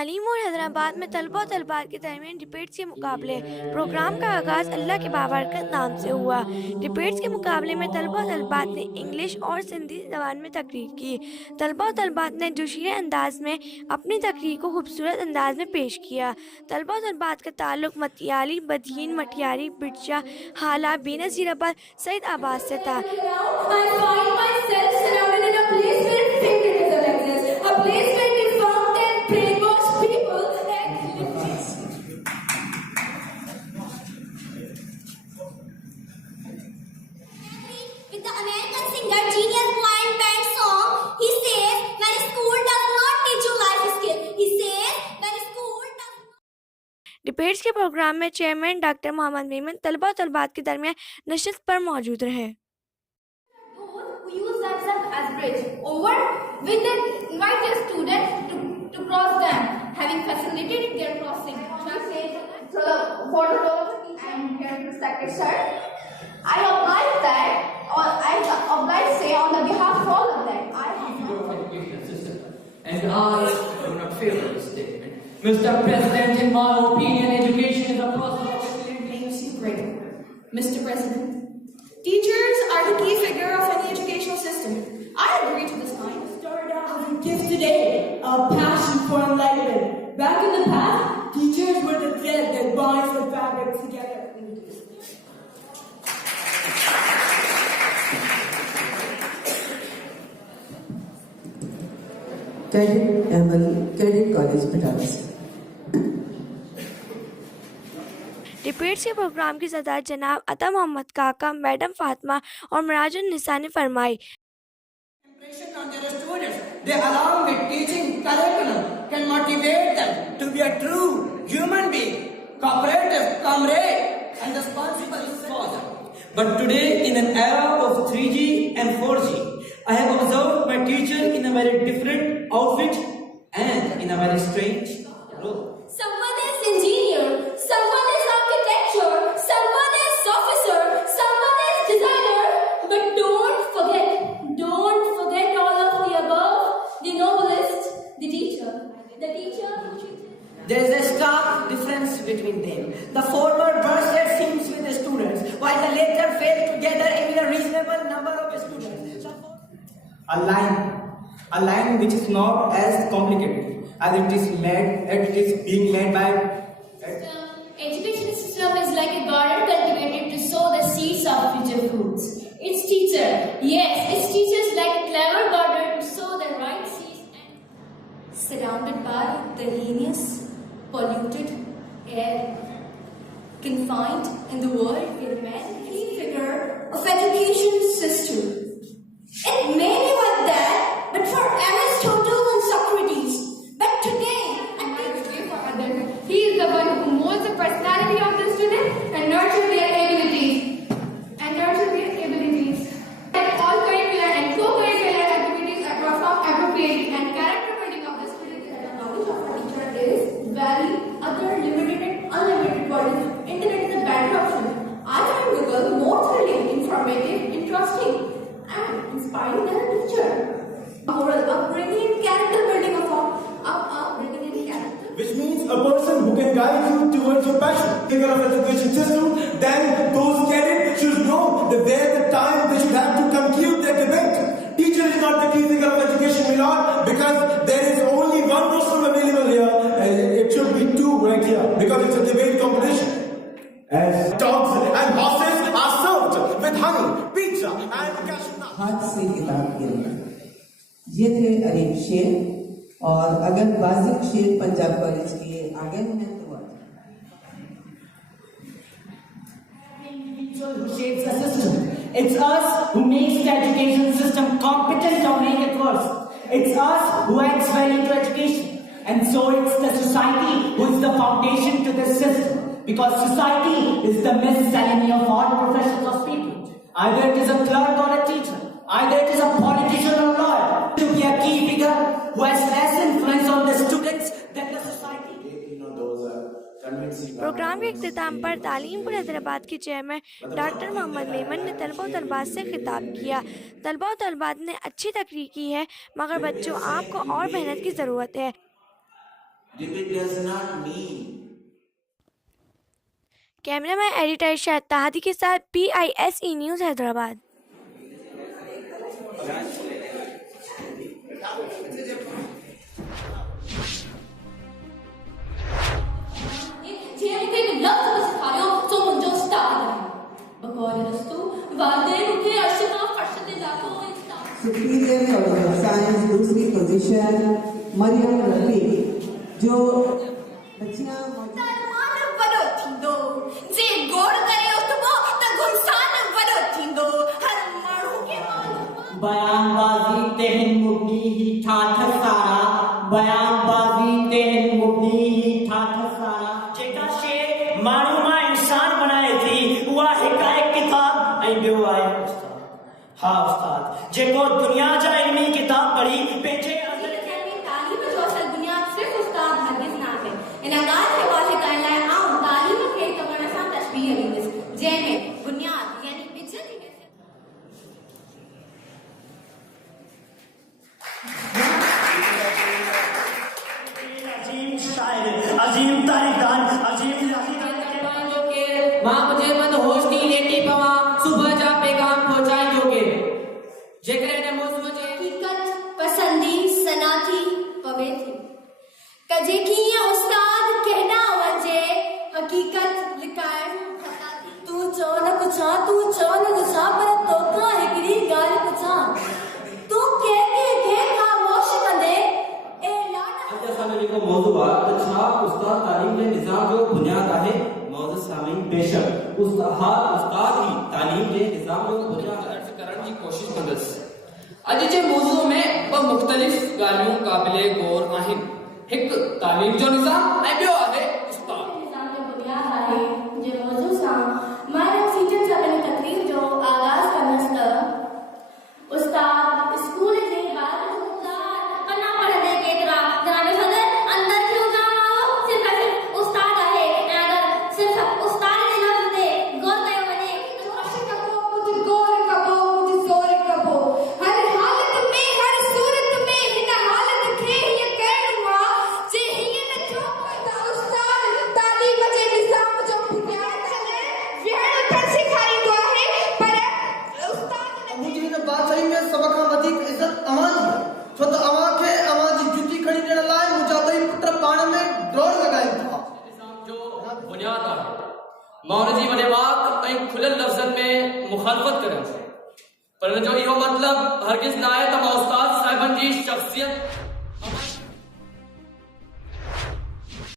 तालीम और हैदराबाद में तलबा और तलबात के दरमियान डिबेट्स के मुकाबले। प्रोग्राम का आगाज़ अल्लाह के बाबरकत नाम से हुआ। डिबेट्स के मुकाबले में तलबा और तलबात ने इंग्लिश और सिंधी ज़बान में तकरीर की। तलबा और तलबात ने जोशीले अंदाज में अपनी तकरीर को खूबसूरत अंदाज में पेश किया। तलबा और तलबात का ताल्लुक मटियाली, बदियन, मटियारी, बिरजा, हाला, बेनज़ीराबाद, सईद आबाद से था। I find myself surrounded in a place where favoritism exists, a place where defunct and brainwashed people with the American singer Genius Blind Band song, he says, when school does not teach you life skill, he says, when school does not... debates के programme में chairman doctor Mohammad Memon तलबा और तलबात के दरमियान नशिस्त पर मौजूद रहे। Those who use themselves as bridge over with the invite their students to cross them, having facilitated their crossing. So for the role and here respected sir, I oblige that, or I oblige say on the behalf of all of them, I have educational system, and I do not favor this statement. Mr. President, in my opinion, education is a process of Makes you great. Mr. President, teachers are the key figure of any educational system. I agree to this line. Started out as a gift today, a passion for enlightenment. Back in the past, teachers were the thread that binds the fabric together. Cadet Emily, Cadet College, Banaras. Debates के programme की सदारत जनाब अता मोहम्मद काका, madam Fatima और मराजुन निसा ने फरमाई। Impression on their students, they along with teaching curriculum can motivate them to be a true human being, cooperative, comrade, and responsible father. But today, in an era of 3G and 4G, I have observed my teacher in a very different outfit and in a very strange role. Someone is engineer, someone is architecture, someone is officer, someone is designer. But don't forget all of the above. The novelist, the teacher who treated. There is a stark difference between them. The former burst their seams with the students, while the latter failed to gather even a reasonable number of students. A line which is not as complicated as it is being made by. Education system is like a garden cultivated to sow the seeds of future fruits. Its teachers like a clever gardener to sow the right seeds and Surrounded by the heinous, polluted air, confined in the world where man key figure of education system. it may be like that, but for Aristotle and Socrates. But today, He is the one who molds the personality of the student and nurtures their abilities. Like all curricular and co-curricular activities are performed appropriately and character building of the student. the knowledge of a teacher is very other limited and unlimited bodies. Internet is a better option. I find Google more thrilling, informative, interesting, and inspiring than a teacher. Moral upbringing and character building of upbringing and character. Which means a person who can guide you towards your passion. Figure of education system, then those cadets should know that there's the time they should have to conclude their debate. Teacher is not the key figure of education, my lord, because there is only one Muslim available here, and it should be two right here, because it's a debate competition. As dogs and horses are served with honey, pizza, and cashew nuts. हाथ से किताब गिरना। ये थे अरीफ शेर, और अगर वाजिब शेर पंजाब कॉलेज के आगे हैं तो Who shapes the system. It's us who makes the education system competent or make it worse. It's us who adds value to education. And so it's the society who is the foundation to this system. Because society is the miscellany of all professions of people. Either it is a clerk or a teacher. Either it is a politician or a lawyer. To be a key figure who has less influence on the students than the society. Program के इख्तिताम पर तालीमपुर हैदराबाद के chairman doctor Mohammad Memon ने तलबा और तलबात से खिताब किया। तलबा और तलबात ने अच्छी तकरीर की है, मगर बच्चों आपको और मेहनत की ज़रूरत है। Debate does not mean cameraman editor Shahid Tahdi के साथ PISE news Hyderabad. Superior college of science दूसरी पोजीशन मरियम रफी जो बच्चियां बयानबाजी तेहन मुबनी ही ठाठ सारा बयानबाजी तेहन मुबनी ही ठाठ सारा जेका शेर माण्हू इंसान बनाए थी उहा हिक किताब ऐं ॿियो आहे उस्ताद। हाँ उस्ताद जेको दुनिया जा इल्मी किताब पढ़ी पंहिंजे तालीम जो असल बुनियाद सिर्फ उस्ताद हरगिज़ न आहे। इन ॻाल्हि खे वाज़िह करण लाइ आउं तालीम खे करण सां तशबीह ॾींदसि जंहिंमें बुनियाद यानी इज़त जी अजीम शायर अजीम तारीखदान अजीम मां मुझे बंद होश दी लेटी पवा सुबह जा पैगाम पहुंचाए जोगे जेकर ने मौसम जे हकीकत पसंदी सनाथी पवे थी कजे कीअं उस्ताद कहना वञे हकीकत लिकाइण खता थी। तू चओ न पुछां पर तोखां हिकिड़ी ॻाल्हि पुछां तू के ख़ामोश कंदे ए लाड असांजो जेको मौज़ू आहे त छा उस्ताद तालीम जे निज़ाम जो बुनियाद आहे। मौज़ूद सामीन बेशक उस्ताद ही तालीम जे निज़ाम जो बुनियाद अर्ज़ करण जी कोशिश कंदसि। अॼु जे मौज़ू में ॿ मुख़्तलिफ़ ॻाल्हियूं क़ाबिले गौर आहिनि। हिकु तालीम जो निज़ाम ऐं ॿियो आहे उस्ताद। निज़ाम जो बुनियाद आहे जे मौज़ू सां मां सीटन सां पंहिंजी तकरीर जो आगाज़ कंदसि त उस्ताद स्कूल जे हालत पना पढ़ंदे केतिरा ॼाणे सघे अंदर जो जाम सिर्फ़ उस्ताद आहे ऐं अगरि सिर्फ़ उस्ताद जे लफ़्ज़ ते गौर कयो वञे कुछ गौर कबो हर हालत में हर सूरत में हिन हालत खे हीअं करणो आहे जे हीअं न थियो त उस्ताद तालीम जे निज़ाम जो बुनियाद छॾे विहण पिणु सेखारींदो आहे पर उस्ताद मुंहिंजी हिन बादशाही में सभ खां वधीक इज़त अवां जी छो त अवां खे अवां जी जुती खणी ॾियण लाइ मुंहिंजा ॿई पुट पाण में दौड़ लॻाइनि था। निज़ाम जो बुनियाद आहे मां हुनजी वॾे वाक ऐं खुलियल लफ़्ज़नि में मुखालफ़त करियां पर हिन जो इहो मतिलबु हरगिज़ न आहे त मां उस्ताद साहिबनि जी शख़्सियत